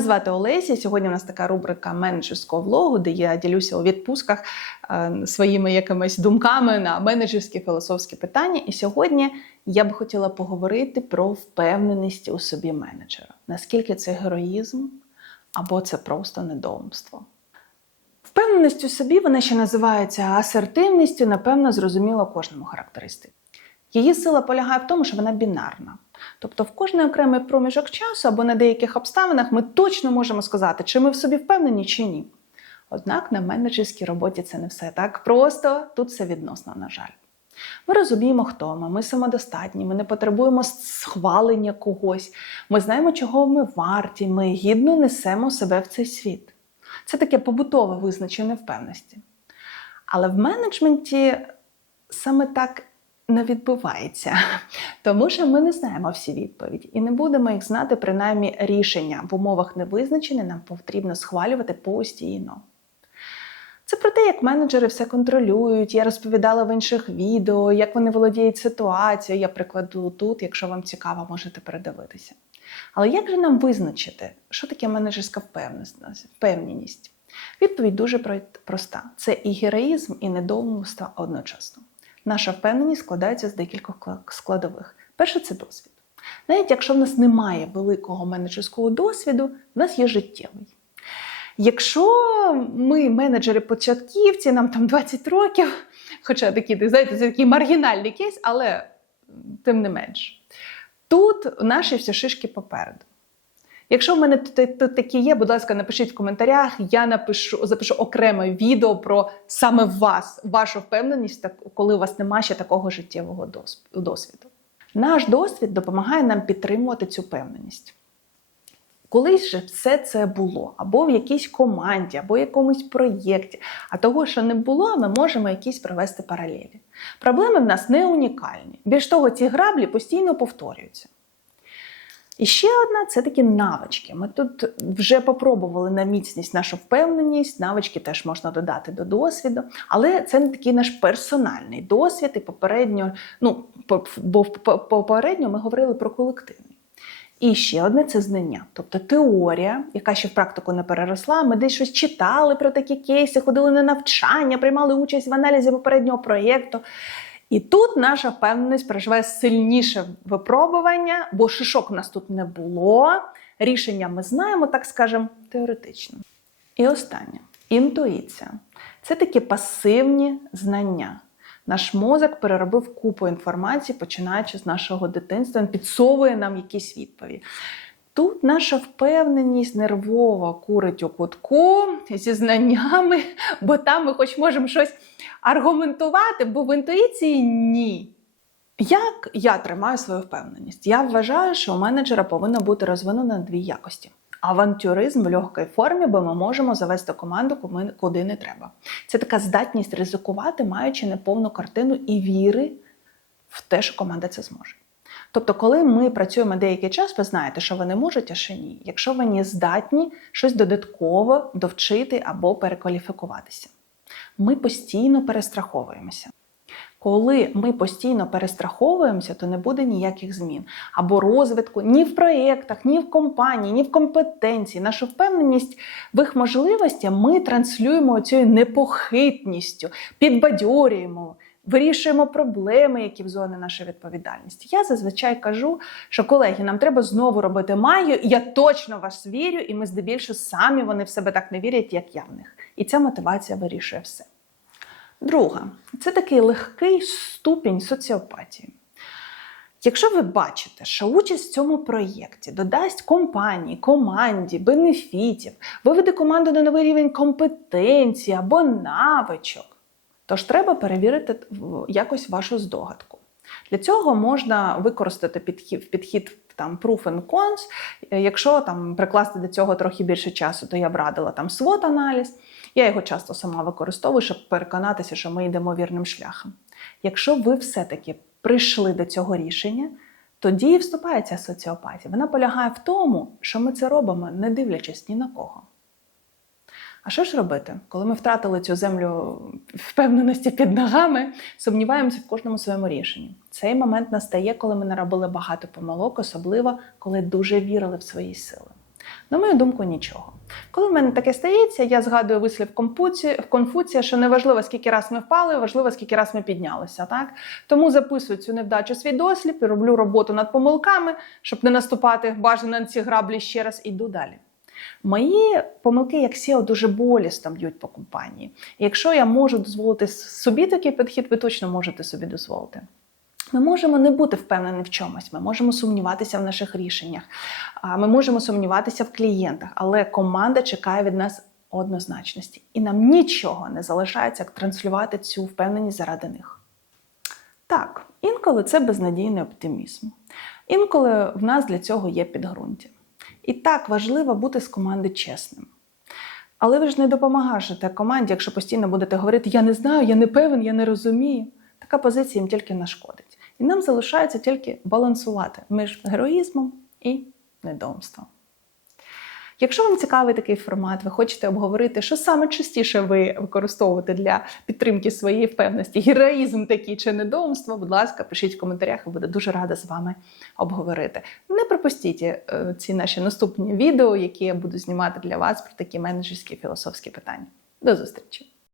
звати Олеся. Сьогодні у нас така рубрика менеджерського влогу, де я ділюся у відпусках е, своїми якимись думками на менеджерські філософські питання. І сьогодні я би хотіла поговорити про впевненість у собі менеджера. Наскільки це героїзм або це просто недоумство. Впевненість у собі вона ще називається асертивністю, напевно, зрозуміло кожному характеристику. Її сила полягає в тому, що вона бінарна. Тобто в кожний окремий проміжок часу або на деяких обставинах ми точно можемо сказати, чи ми в собі впевнені, чи ні. Однак на менеджерській роботі це не все так просто, тут все відносно, на жаль. Ми розуміємо, хто ми, ми самодостатні, ми не потребуємо схвалення когось, ми знаємо, чого ми варті, ми гідно несемо себе в цей світ. Це таке побутове визначення впевненості. Але в менеджменті саме так не відбувається, тому що ми не знаємо всі відповіді і не будемо їх знати, принаймні рішення в умовах невизначення нам потрібно схвалювати постійно. Це про те, як менеджери все контролюють. Я розповідала в інших відео, як вони володіють ситуацією. Я прикладу тут, якщо вам цікаво, можете передивитися. Але як же нам визначити, що таке менеджерська впевненість? Відповідь дуже проста: це і героїзм, і недоумство одночасно. Наша впевненість складається з декількох складових. Перше це досвід. Навіть якщо в нас немає великого менеджерського досвіду, в нас є життєвий. Якщо ми менеджери-початківці, нам там 20 років, хоча такі, знаєте, це такий маргінальний кейс, але тим не менш, тут наші всі шишки попереду. Якщо в мене такі є, будь ласка, напишіть в коментарях, я напишу, запишу окреме відео про саме вас, вашу впевненість, коли у вас немає ще такого життєвого досвіду. Наш досвід допомагає нам підтримувати цю впевненість. Колись же все це було або в якійсь команді, або в якомусь проєкті. А того, що не було, ми можемо якісь провести паралелі. Проблеми в нас не унікальні. Більш того, ці граблі постійно повторюються. І ще одна це такі навички. Ми тут вже попробували на міцність нашу впевненість, навички теж можна додати до досвіду, але це не такий наш персональний досвід, і попередньо, ну, бо попередньо ми говорили про колективний. І ще одне це знання, тобто теорія, яка ще в практику не переросла. Ми десь щось читали про такі кейси, ходили на навчання, приймали участь в аналізі попереднього проєкту. І тут наша впевненість переживає сильніше випробування, бо шишок у нас тут не було. Рішення ми знаємо, так скажемо, теоретично. І останнє інтуїція. Це такі пасивні знання. Наш мозок переробив купу інформації, починаючи з нашого дитинства, він підсовує нам якісь відповіді. Тут наша впевненість нервова курить у кутку зі знаннями, бо там ми хоч можемо щось аргументувати, бо в інтуїції ні. Як я тримаю свою впевненість? Я вважаю, що у менеджера повинно бути розвинено дві якості. Авантюризм в легкій формі, бо ми можемо завести команду куди не треба. Це така здатність ризикувати, маючи неповну картину і віри в те, що команда це зможе. Тобто, коли ми працюємо деякий час, ви знаєте, що ви не можете, а що ні. Якщо ви не здатні щось додатково довчити або перекваліфікуватися, ми постійно перестраховуємося. Коли ми постійно перестраховуємося, то не буде ніяких змін або розвитку ні в проєктах, ні в компанії, ні в компетенції. Нашу впевненість в їх можливості ми транслюємо цією непохитністю, підбадьорюємо, вирішуємо проблеми, які в зоні нашої відповідальності. Я зазвичай кажу, що колеги, нам треба знову робити магію, я точно вас вірю, і ми здебільшого самі вони в себе так не вірять, як я в них. І ця мотивація вирішує все. Друга, це такий легкий ступінь соціопатії. Якщо ви бачите, що участь в цьому проєкті додасть компанії, команді, бенефітів, виведе команду на новий рівень компетенції або навичок, Тож треба перевірити якось вашу здогадку. Для цього можна використати підхід підхід там proof and cons. Якщо там прикласти до цього трохи більше часу, то я б радила там swot аналіз Я його часто сама використовую, щоб переконатися, що ми йдемо вірним шляхом. Якщо ви все-таки прийшли до цього рішення, тоді і вступає ця соціопатія. Вона полягає в тому, що ми це робимо, не дивлячись ні на кого. А що ж робити, коли ми втратили цю землю впевненості під ногами, сумніваємося в кожному своєму рішенні? Цей момент настає, коли ми наробили багато помилок, особливо коли дуже вірили в свої сили. На мою думку, нічого. Коли в мене таке стається, я згадую вислів Конфуці- Конфуція, що не важливо, скільки раз ми впали, важливо, скільки раз ми піднялися. Так? Тому записую цю невдачу свій дослід роблю роботу над помилками, щоб не наступати бажано на ці граблі ще раз, і йду далі. Мої помилки як SEO дуже болісно б'ють по компанії. Якщо я можу дозволити собі такий підхід, ви точно можете собі дозволити. Ми можемо не бути впевнені в чомусь, ми можемо сумніватися в наших рішеннях, ми можемо сумніватися в клієнтах, але команда чекає від нас однозначності. І нам нічого не залишається, як транслювати цю впевненість заради них. Так, інколи це безнадійний оптимізм. Інколи в нас для цього є підґрунтя. І так важливо бути з команди чесним. Але ви ж не допомагаєте команді, якщо постійно будете говорити Я не знаю, я не певен, я не розумію. Така позиція їм тільки нашкодить. І нам залишається тільки балансувати між героїзмом і недомством. Якщо вам цікавий такий формат, ви хочете обговорити, що саме частіше ви використовуєте для підтримки своєї впевненості, героїзм такий чи недомство, будь ласка, пишіть в коментарях, я буду дуже рада з вами обговорити. Не пропустіть е, ці наші наступні відео, які я буду знімати для вас про такі менеджерські філософські питання. До зустрічі!